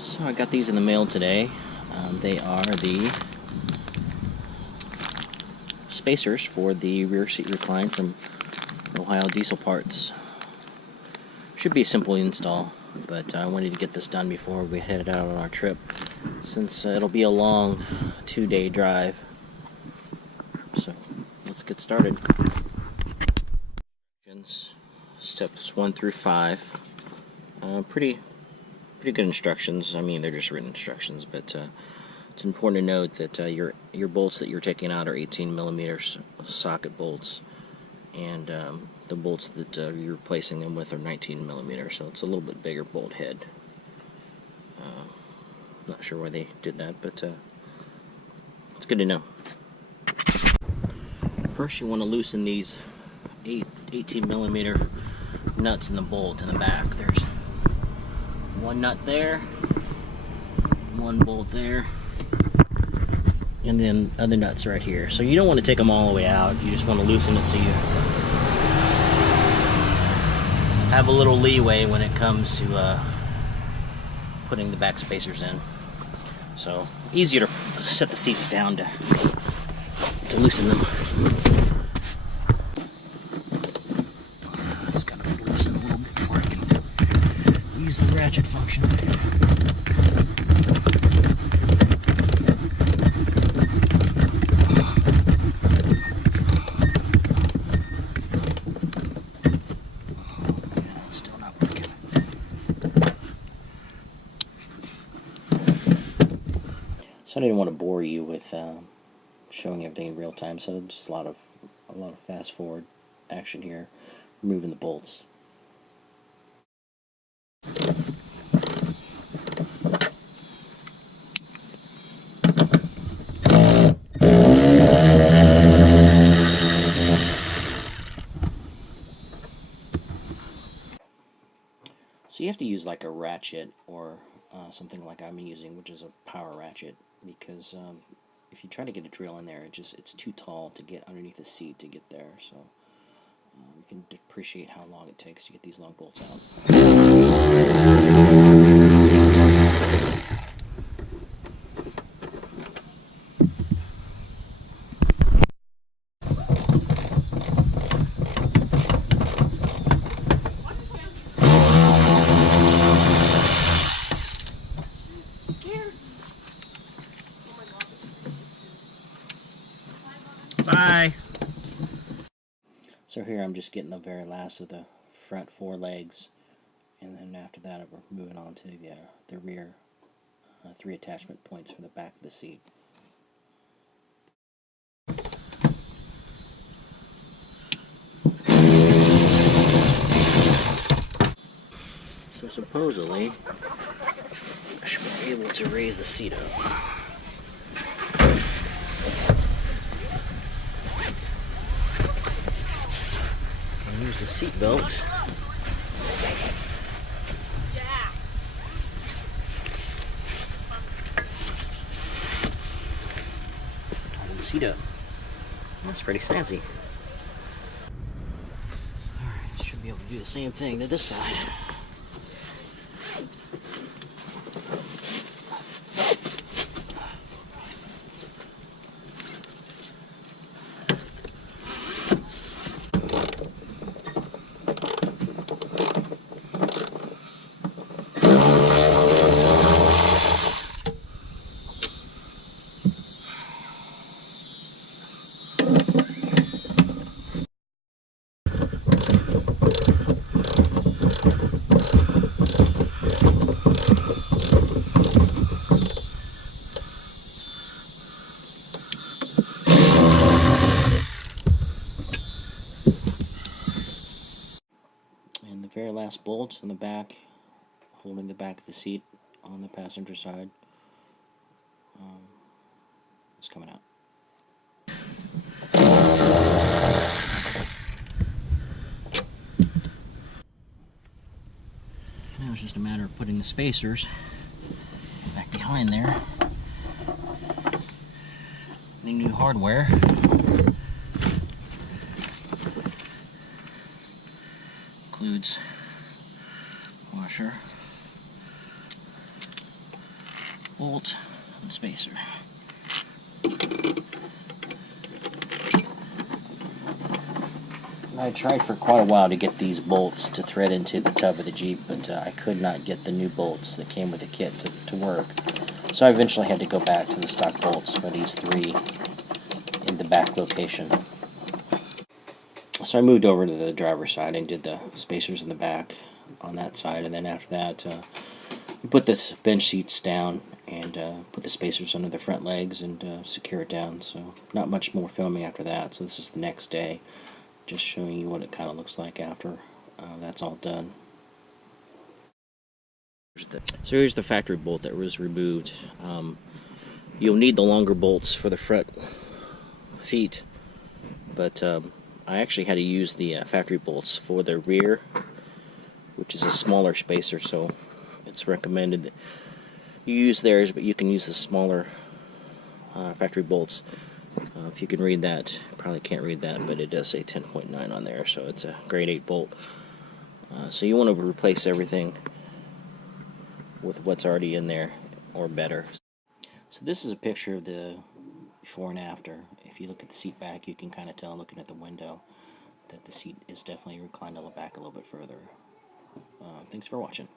So I got these in the mail today. They are the spacers for the rear seat recline from Ohio Diesel Parts. Should be a simple install, but I wanted to get this done before we headed out on our trip, since it'll be a long 2-day drive. So let's get started. Steps 1 through 5. Pretty good instructions. I mean, they're just written instructions, but it's important to note that your bolts that you're taking out are 18 millimeters socket bolts, and the bolts that you're replacing them with are 19 millimeters, so it's a little bit bigger bolt head. Not sure why they did that, but it's good to know. First, you want to loosen these 18 millimeter nuts in the bolt in the back. There's one nut there, one bolt there, and then other nuts right here. So you don't want to take them all the way out. You just want to loosen it so you have a little leeway when it comes to putting the back spacers in. So easier to set the seats down to loosen them. Just gotta loosen a little bit before I can use the ratchet function. Still not working. So I didn't want to bore you with showing everything in real time, so just a lot of fast forward action here, removing the bolts. So you have to use like a ratchet or something like I'm using, which is a power ratchet, because if you try to get a drill in there, it's too tall to get underneath the seat to get there. So you can appreciate how long it takes to get these long bolts out. Bye! So here I'm just getting the very last of the front 4 legs, and then after that we're moving on to the rear 3 attachment points for the back of the seat. So supposedly I should be able to raise the seat up. Use the seat belt. Hold the seat up. That's pretty snazzy. Alright, should be able to do the same thing to this side. Very last bolt on the back, holding the back of the seat on the passenger side. It's coming out. Now it's just a matter of putting the spacers back behind there. The new hardware. Includes washer, bolt and spacer. I tried for quite a while to get these bolts to thread into the tub of the Jeep, but I could not get the new bolts that came with the kit to work. So I eventually had to go back to the stock bolts for these 3 in the back location. So I moved over to the driver's side and did the spacers in the back on that side, and then after that you put this bench seats down and put the spacers under the front legs and secure it down. So not much more filming after that. So this is the next day, just showing you what it kind of looks like after that's all done. So here's the factory bolt that was removed. You'll need the longer bolts for the front feet, but I actually had to use the factory bolts for the rear, which is a smaller spacer, so it's recommended that you use theirs, but you can use the smaller factory bolts. If you can read that, you probably can't read that, but it does say 10.9 on there, so it's a grade 8 bolt. So you want to replace everything with what's already in there, or better. So this is a picture of the before and after. If you look at the seat back, you can kind of tell, looking at the window, that the seat is definitely reclined back a little bit further. Thanks for watching.